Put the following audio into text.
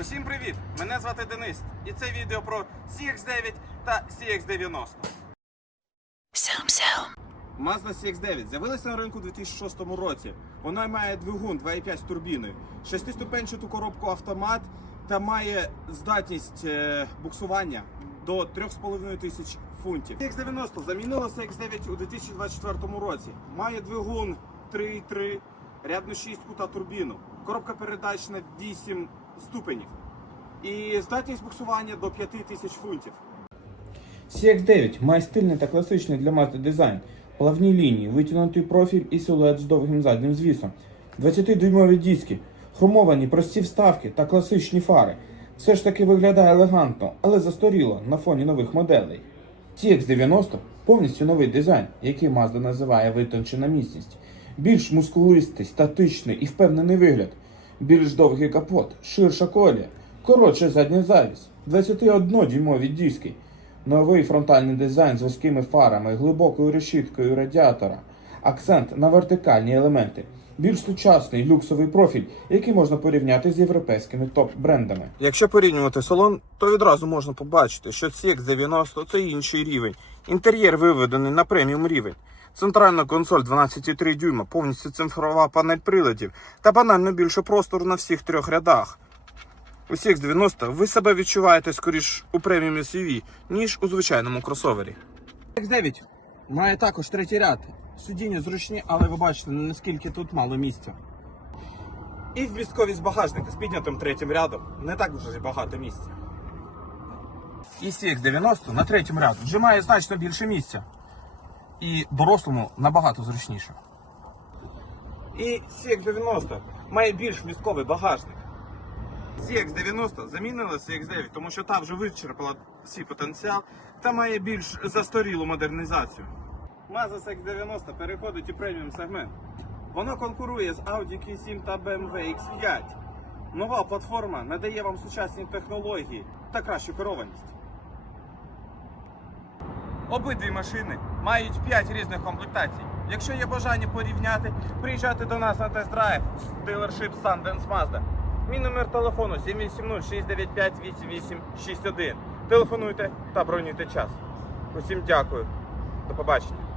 Усім привіт! Мене звати Денис, і це відео про CX9 та CX90. Zoom zoom. Mazda CX9 з'явилася на ринку у 2006 році. Вона має двигун 2,5 з турбіною, шестиступенчату коробку автомат та має здатність е, буксування до 3,5 тисяч фунтів. CX90 замінила CX9 у 2024 році. Має двигун 3,3, рядну шістку та турбіну. Коробка передач на 8 ступенів. І здатність буксування до 5 тисяч фунтів. CX9 має стильний та класичний для Mazda дизайн, плавні лінії, витягнутий профіль і силует з довгим заднім звісом, 20-дюймові диски, хромовані прості вставки та класичні фари. Все ж таки виглядає елегантно, але застаріло на фоні нових моделей. CX90 повністю новий дизайн, який Mazda називає витончена міцність, більш мускулистий, статичний і впевнений вигляд, більш довгий капот, ширша колія, коротший задній завіс, 21-дюймові диски, новий фронтальний дизайн з вузькими фарами, глибокою решіткою радіатора, акцент на вертикальні елементи, більш сучасний люксовий профіль, який можна порівняти з європейськими топ-брендами. Якщо порівнювати салон, то відразу можна побачити, що CX90 це інший рівень. Інтер'єр виведений на преміум рівень. Центральна консоль 12,3 дюйма, повністю цифрова панель приладів та банально більше простору на всіх трьох рядах. У CX90 ви себе відчуваєте скоріш у преміум SUV, ніж у звичайному кросовері. CX9 має також третій ряд. Сидіння зручні, але ви бачите, наскільки тут мало місця. І вмістковість багажника з піднятим третім рядом не так вже багато місця. І CX90 на третьому ряду вже має значно більше місця. І дорослому набагато зручніше. І CX90 має більш вмістковий багажник. CX90 замінила CX9, тому що та вже вичерпала свій потенціал та має більш застарілу модернізацію. Mazda CX90 переходить у преміум сегмент. Воно конкурує з Audi Q7 та BMW X5. Нова платформа надає вам сучасні технології та кращу керованість. Обидві машини мають 5 різних комплектацій. Якщо є бажання порівняти, приїжджайте до нас на тест-драйв з дилершип Sundance Mazda. Мій номер телефону 780-695-8861. Телефонуйте та бронюйте час. Усім дякую. До побачення.